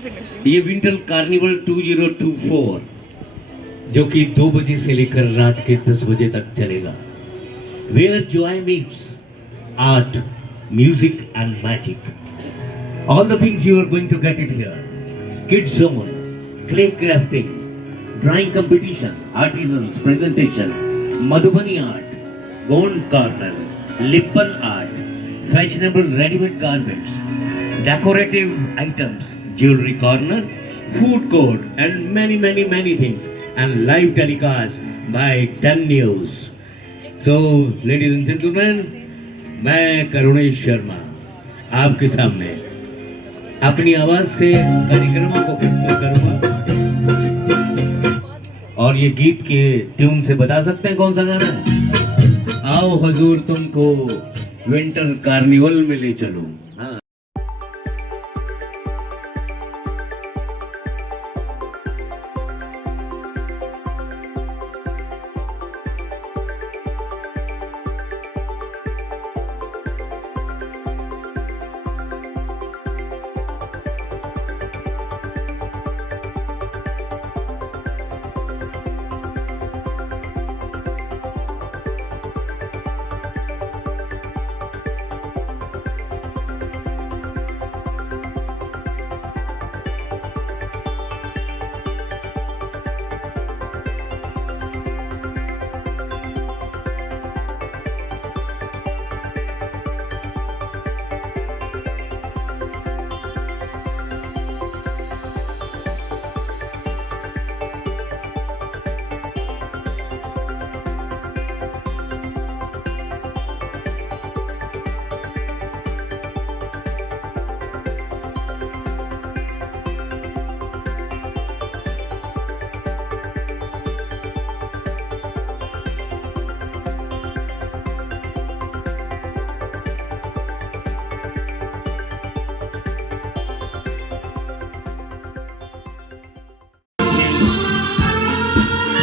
ये winter carnival 2024 जो कि 2 बजे से लेकर रात के 10 बजे तक चलेगा। Where joy meets art, music and magic. All the things you are going to get it here. Kids zone, clay crafting, drawing competition, artisans presentation, Madhubani art, Gond corner, Lippan art, fashionable readymade garments, decorative items, jewelry corner, food court, and many things, and live telecast by 10 News. So, ladies and gentlemen, मैं करुणेश शर्मा आपके सामने अपनी आवाज से कार्यक्रमों को प्रस्तुत करूंगा। और ये गीत के ट्यून से बता सकते हैं कौन सा गाना है? आओ हजूर तुमको विंटर कार्निवल में ले चलो। हाँ,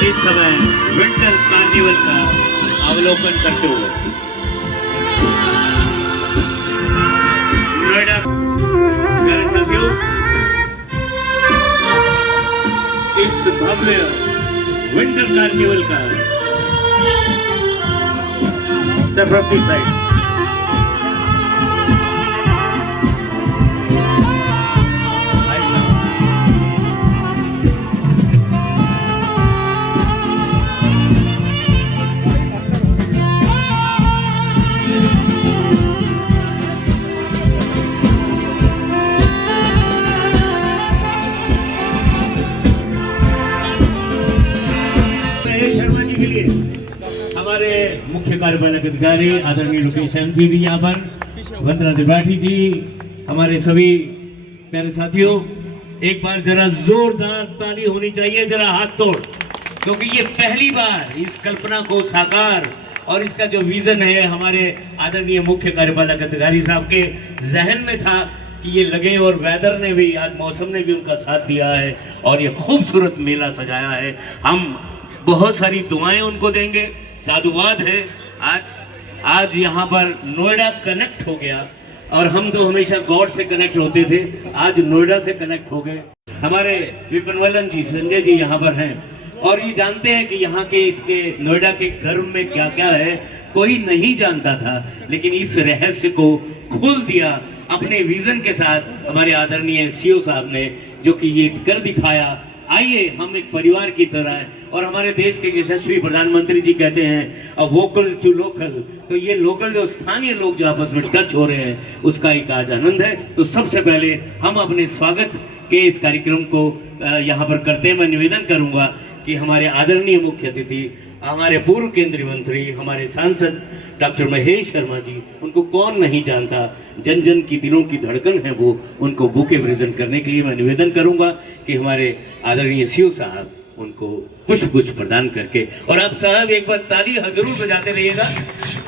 इस समय विंटर कार्निवल का अवलोकन करते हुए नोएडा प्यारे साथियों, इस भव्य विंटर कार्निवल का सरप्रति साइड हमारे मुख्य कार्यपालक अधिकारी आदरणीय लोकेश जी भी यहाँ पर, वंदना त्रिपाठी जी, हमारे सभी प्यारे साथियों, एक बार जरा जोरदार ताली होनी चाहिए, जरा हाथ तोड़, क्योंकि ये पहली बार इस कल्पना को साकार और इसका जो विजन है हमारे आदरणीय मुख्य कार्यपालक अधिकारी साहब के जहन में था कि ये लगे, और वेदर ने भी, आज मौसम ने भी उनका साथ दिया है और ये खूबसूरत मेला सजाया है। हम बहुत सारी दुआएं उनको देंगे, साधुवाद है। आज यहाँ पर नोएडा कनेक्ट हो गया, और हम तो हमेशा गॉड से कनेक्ट होते थे, आज नोएडा से कनेक्ट हो गए। हमारे विपिन वलन जी, संजय जी यहाँ पर हैं, और ये जानते हैं कि यहाँ के इसके नोएडा के गर्व में क्या क्या है, कोई नहीं जानता था, लेकिन इस रहस्य को खोल दिया अपने विजन के साथ हमारे आदरणीय सीओ साहब ने, जो कि ये कर दिखाया। आइए हम एक परिवार की तरह हैं, और हमारे देश के यशस्वी प्रधानमंत्री जी कहते हैं वोकल टू लोकल, तो ये लोकल जो स्थानीय लोग जो आपस में टच हो रहे हैं उसका एक आज आनंद है। तो सबसे पहले हम अपने स्वागत के इस कार्यक्रम को यहाँ पर करते हैं। मैं निवेदन करूँगा कि हमारे आदरणीय मुख्य अतिथि, हमारे पूर्व केंद्रीय मंत्री, हमारे सांसद डॉक्टर महेश शर्मा जी, उनको कौन नहीं जानता, जन जन की दिलों की धड़कन है वो, उनको बुके प्रेजेंट करने के लिए मैं निवेदन करूंगा कि हमारे आदरणीय सीओ साहब उनको पुष्प प्रदान करके, और आप साहब एक बार ताली जरूर बजाते रहिएगा,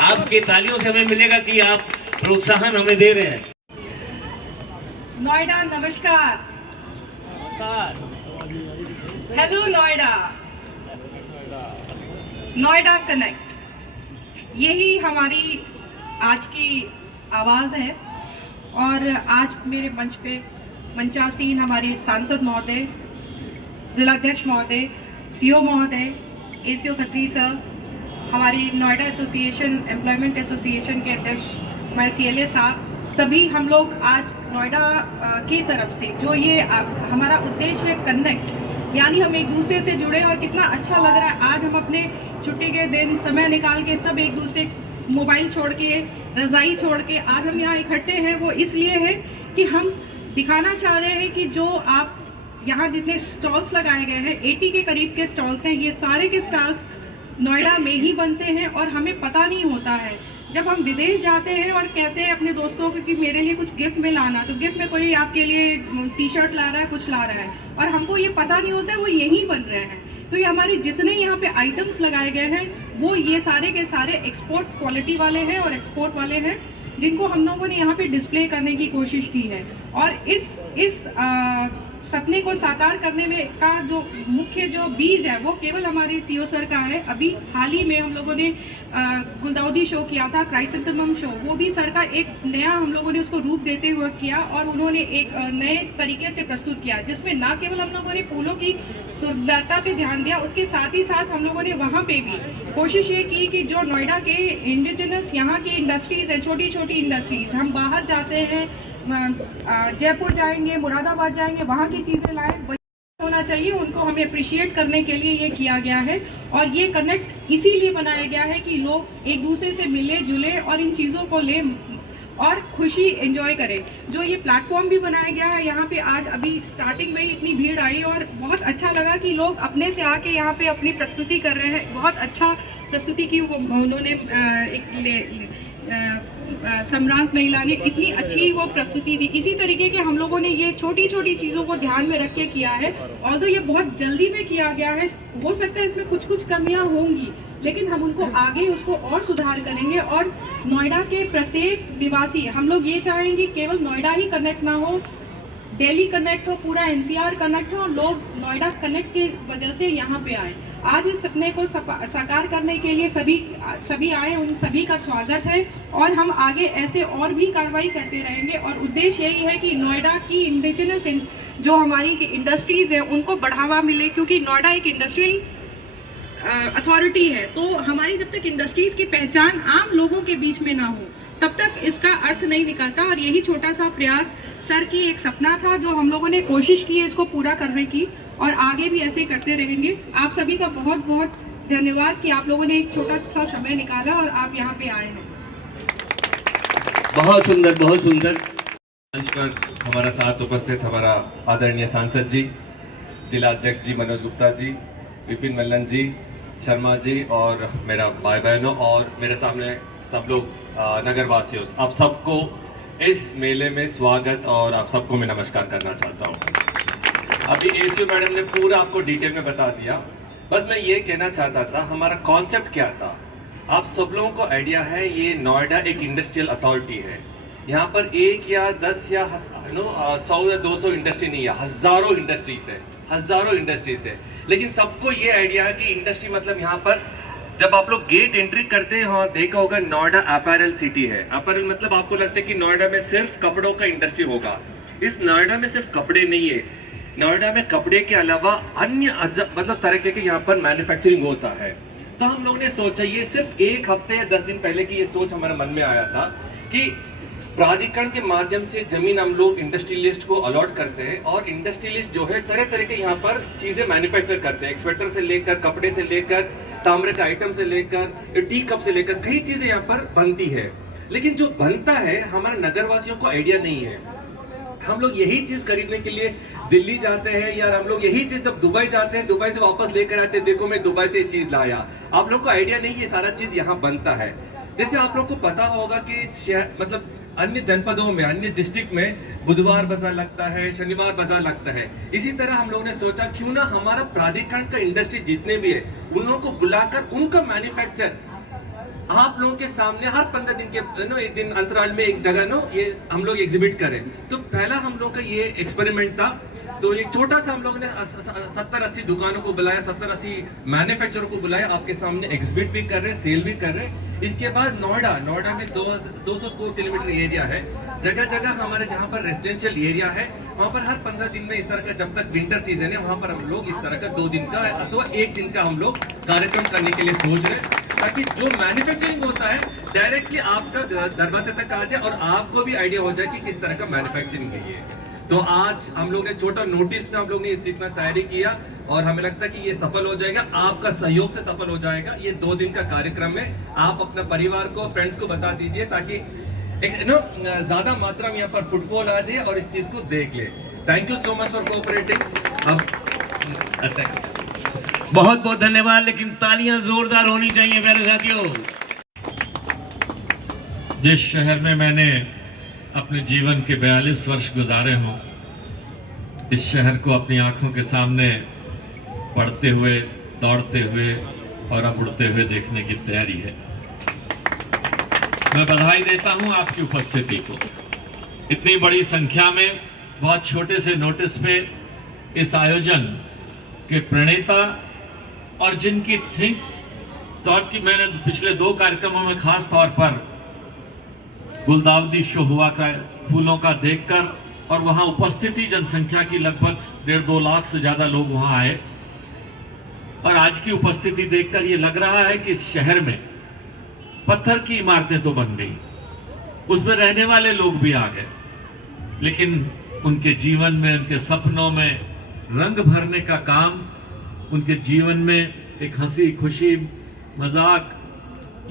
आपके तालियों से हमें मिलेगा कि आप प्रोत्साहन हमें दे रहे हैं। नोएडा नमस्कार। हेलो नोएडा, नोएडा कनेक्ट, यही हमारी आज की आवाज़ है। और आज मेरे मंच पे मंचासीन हमारे सांसद महोदय, जिलाध्यक्ष महोदय, सीओ महोदय, एसीओ खत्री सर, हमारी नोएडा एसोसिएशन एम्प्लॉयमेंट एसोसिएशन के अध्यक्ष हमारे सीएलए साहब, सभी हम लोग आज नोएडा की तरफ से जो ये हमारा उद्देश्य है कनेक्ट, यानी हम एक दूसरे से जुड़े और कितना अच्छा लग रहा है। आज हम अपने छुट्टी के दिन समय निकाल के सब एक दूसरे मोबाइल छोड़ के, रज़ाई छोड़ के आज हम यहाँ इकट्ठे हैं। वो इसलिए है कि हम दिखाना चाह रहे हैं कि जो आप यहाँ जितने स्टॉल्स लगाए गए हैं, 80 के करीब के स्टॉल्स हैं, ये सारे के स्टॉल्स नोएडा में ही बनते हैं और हमें पता नहीं होता है। जब हम विदेश जाते हैं और कहते हैं अपने दोस्तों को कि मेरे लिए कुछ गिफ्ट में लाना, तो गिफ्ट में कोई आपके लिए टी शर्ट ला रहा है, कुछ ला रहा है, और हमको ये पता नहीं होता है वो यहीं बन रहे हैं। तो ये हमारे जितने यहाँ पे आइटम्स लगाए गए हैं वो ये सारे के सारे एक्सपोर्ट क्वालिटी वाले हैं और एक्सपोर्ट वाले हैं, जिनको हम लोगों ने यहाँ पे डिस्प्ले करने की कोशिश की है। और इस सपने को साकार करने में का जो मुख्य जो बीज है वो केवल हमारे सीओ सर का है। अभी हाल ही में हम लोगों ने गुलदाउदी शो किया था, क्राइसेंथेमम शो, वो भी सर का एक नया हम लोगों ने उसको रूप देते हुए किया और उन्होंने एक नए तरीके से प्रस्तुत किया, जिसमें ना केवल हम लोगों ने फूलों की सुंदरता पे ध्यान दिया, उसके साथ ही साथ हम लोगों ने वहाँ पे भी कोशिश ये की कि जो नोएडा के इंडिजिनस यहाँ की इंडस्ट्रीज़ है, छोटी छोटी इंडस्ट्रीज़, हम बाहर जाते हैं, जयपुर जाएंगे, मुरादाबाद जाएंगे, वहाँ की चीज़ें लाएं, वही होना चाहिए, उनको हमें अप्रिशिएट करने के लिए ये किया गया है। और ये कनेक्ट इसीलिए बनाया गया है कि लोग एक दूसरे से मिले जुले और इन चीज़ों को लें और खुशी एंजॉय करें। जो ये प्लेटफॉर्म भी बनाया गया है, यहाँ पे आज अभी स्टार्टिंग में ही इतनी भीड़ आई और बहुत अच्छा लगा कि लोग अपने से आके यहाँ पे अपनी प्रस्तुति कर रहे हैं। बहुत अच्छा प्रस्तुति की उन्होंने सम्रांत महिला ने इतनी अच्छी वो प्रस्तुति दी। इसी तरीके के हम लोगों ने ये छोटी छोटी चीज़ों को ध्यान में रख के किया है। और तो ये बहुत जल्दी में किया गया है, हो सकता है इसमें कुछ कुछ कमियां होंगी, लेकिन हम उनको आगे उसको और सुधार करेंगे। और नोएडा के प्रत्येक निवासी, हम लोग ये चाहेंगे केवल नोएडा ही कनेक्ट ना हो, दिल्ली कनेक्ट हो, पूरा एनसीआर कनेक्ट हो, लोग नोएडा कनेक्ट की वजह से यहाँ पे आए। आज इस सपने को साकार करने के लिए सभी आए, उन सभी का स्वागत है। और हम आगे ऐसे और भी कार्रवाई करते रहेंगे और उद्देश्य यही है कि नोएडा की इंडिजिनस जो हमारी इंडस्ट्रीज़ है उनको बढ़ावा मिले, क्योंकि नोएडा एक इंडस्ट्रियल अथॉरिटी है। तो हमारी जब तक इंडस्ट्रीज़ की पहचान आम लोगों के बीच में ना हो तब तक इसका अर्थ नहीं निकलता। और यही छोटा सा प्रयास सर की एक सपना था जो हम लोगों ने कोशिश की है इसको पूरा करने की, और आगे भी ऐसे करते रहेंगे। आप सभी का बहुत बहुत धन्यवाद कि आप लोगों ने एक छोटा सा समय निकाला और आप यहाँ पे आए हैं। बहुत सुंदर, बहुत सुंदर। मंच पर हमारा साथ उपस्थित हमारा आदरणीय सांसद जी, जिला अध्यक्ष जी मनोज गुप्ता जी, विपिन मल्लन जी, शर्मा जी और मेरा भाई बहनों और मेरे सामने सब लोग नगरवासियों, आप सबको इस मेले में स्वागत और आप सबको मैं नमस्कार करना चाहता हूँ। अभी एसीओ मैडम ने पूरा आपको डिटेल में बता दिया, बस मैं ये कहना चाहता था हमारा कॉन्सेप्ट क्या था। आप सब लोगों को आइडिया है ये नोएडा एक इंडस्ट्रियल अथॉरिटी है। यहाँ पर 1 या 10 या 100 या 200 इंडस्ट्री नहीं है, हज़ारों इंडस्ट्रीज है। लेकिन सबको ये आइडिया है कि इंडस्ट्री मतलब यहाँ पर जब आप लोग गेट एंट्री करते हैं, हाँ देखा होगा नोएडा अपैरल सिटी है। अपैरल मतलब आपको लगता है कि नोएडा में सिर्फ कपड़ों का इंडस्ट्री होगा। इस नोएडा में सिर्फ कपड़े नहीं है, नोएडा में कपड़े के अलावा अन्य मतलब तरीके के यहाँ पर मैन्युफैक्चरिंग होता है। तो हम लोगों ने सोचा, ये सिर्फ 1 हफ्ते या 10 दिन पहले की ये सोच हमारे मन में आया था कि प्राधिकरण के माध्यम से जमीन हम लोग इंडस्ट्रियलिस्ट को अलॉट करते हैं और इंडस्ट्रियलिस्ट जो है तरह तरह के यहाँ पर चीज़ें मैन्युफैक्चर करते हैं, स्वेटर से लेकर, कपड़े से लेकर, तांबे का आइटम से लेकर, टी कप से लेकर कई चीज़ें यहाँ पर बनती है। लेकिन जो बनता है हमारे नगरवासियों को आइडिया नहीं है। हम लोग यही चीज़ खरीदने के लिए दिल्ली जाते हैं, या हम लोग यही चीज़ जब दुबई जाते हैं, दुबई से वापस लेकर आते हैं, देखो मैं दुबई से ये चीज़ लाया। आप लोग को आइडिया नहीं ये सारा चीज़ यहाँ बनता है। जैसे आप लोग को पता होगा कि मतलब अन्य जनपदों में, अन्य डिस्ट्रिक्ट में बुधवार बाजार लगता है, शनिवार बाजार लगता है। इसी तरह हम लोगों ने सोचा क्यों ना हमारा प्राधिकरण का इंडस्ट्री जितने भी है उन लोगों को बुलाकर उनका मैन्युफैक्चर आप लोगों के सामने हर 15 दिन के एक दिन अंतराल में एक जगह ये हम लोग एग्जिबिट करें। तो पहला हम लोग का ये एक्सपेरिमेंट था। तो एक छोटा सा हम लोगों ने 70-80 दुकानों को बुलाया, 70-80 मैन्युफैक्चरर को बुलाया, आपके सामने एग्जिबिट भी कर रहे हैं, सेल भी कर रहे हैं। इसके बाद नोएडा में 200 स्क्वायर किलोमीटर एरिया है, जगह जगह हमारे जहाँ पर रेजिडेंशियल एरिया है, वहाँ पर हर 15 दिन में इस तरह का, जब तक विंटर सीजन है वहाँ पर हम लोग इस तरह का 2 दिन का अथवा 1 दिन का हम लोग कार्यक्रम करने के लिए सोच रहे हैं, ताकि जो मैन्युफैक्चरिंग होता है डायरेक्टली आपका दरवाजे तक आ जाए और आपको भी आइडिया हो जाए कि किस तरह का मैन्युफैक्चरिंग है ये। तो आज हम लोग ने छोटा नोटिस में हम लोग ने इतना तैयारी किया और हमें लगता है कि ये सफल हो जाएगा, आपका सहयोग से सफल हो जाएगा। ये 2 दिन का कार्यक्रम है, आप अपना परिवार को, फ्रेंड्स को बता दीजिए, ताकि ज्यादा मात्रा में यहाँ पर फुटफॉल आ जाए और इस चीज को देख ले। Thank you so much for cooperating. अब बहुत बहुत धन्यवाद, लेकिन तालियां जोरदार होनी चाहिए प्यारे साथियों। जिस शहर में मैंने अपने जीवन के 42 वर्ष गुजारे हों, इस शहर को अपनी आंखों के सामने पढ़ते हुए, दौड़ते हुए और अब उड़ते हुए देखने की तैयारी है। मैं बधाई देता हूं आपकी उपस्थिति को। इतनी बड़ी संख्या में बहुत छोटे से नोटिस पे इस आयोजन के प्रणेता और जिनकी थॉट की मैंने पिछले 2 कार्यक्रमों में खास तौर पर गुलदावदी शो हुआ फूलों का देखकर, और वहां उपस्थिति जनसंख्या की लगभग 1.5-2 लाख से ज्यादा लोग वहां आए, और आज की उपस्थिति देखकर ये लग रहा है कि इस शहर में पत्थर की इमारतें तो बन गई, उसमें रहने वाले लोग भी आ गए, लेकिन उनके जीवन में, उनके सपनों में रंग भरने का काम, उनके जीवन में एक हंसी खुशी मजाक,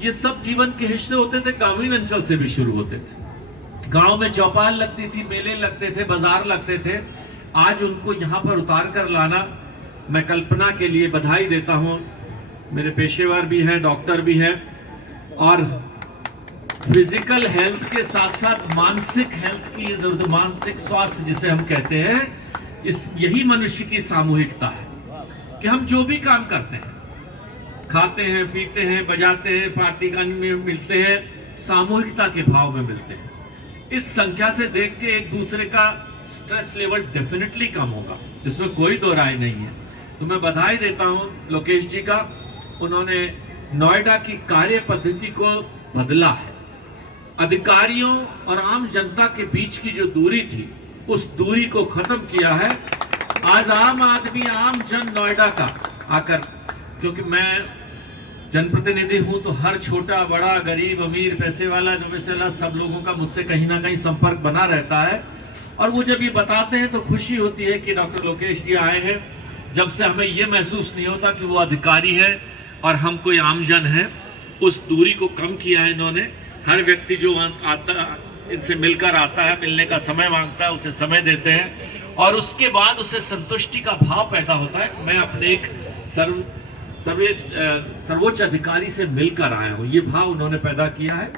ये सब जीवन के हिस्से होते थे। ग्रामीण अंचल से भी शुरू होते थे, गांव में चौपाल लगती थी, मेले लगते थे, बाजार लगते थे। आज उनको यहाँ पर उतार कर लाना, मैं कल्पना के लिए बधाई देता हूँ। मेरे पेशेवर भी हैं, डॉक्टर भी हैं, और फिजिकल हेल्थ के साथ साथ मानसिक हेल्थ की जरूरत, मानसिक स्वास्थ्य जिसे हम कहते हैं, यही मनुष्य की सामूहिकता है कि हम जो भी काम करते हैं, खाते हैं, पीते हैं, बजाते हैं, पार्टी गाने में मिलते हैं, सामूहिकता के भाव में मिलते हैं। इस संख्या से देख के एक दूसरे का स्ट्रेस लेवल डेफिनेटली कम होगा, इसमें कोई दो राय नहीं है। तो मैं बधाई देता हूं लोकेश जी का, उन्होंने नोएडा की कार्य पद्धति को बदला है। अधिकारियों और आम जनता के बीच की जो दूरी थी, उस दूरी को खत्म किया है। आज आम आदमी, आम जन नोएडा का आकर, क्योंकि मैं जनप्रतिनिधि हूं, तो हर छोटा बड़ा, गरीब अमीर, पैसे वाला, जो पैसे वाला, सब लोगों का मुझसे कहीं ना कहीं संपर्क बना रहता है। और वो जब ये बताते हैं तो खुशी होती है कि डॉक्टर लोकेश जी आए हैं। जब से हमें ये महसूस नहीं होता कि वो अधिकारी है और हम कोई आमजन है, उस दूरी को कम किया है इन्होंने। हर व्यक्ति जो आता, इनसे मिलकर आता है, मिलने का समय मांगता है, उसे समय देते हैं और उसके बाद उसे संतुष्टि का भाव पैदा होता है। मैं अपने एक सर्वोच्च अधिकारी से मिलकर आया हूँ, ये भाव उन्होंने पैदा किया है।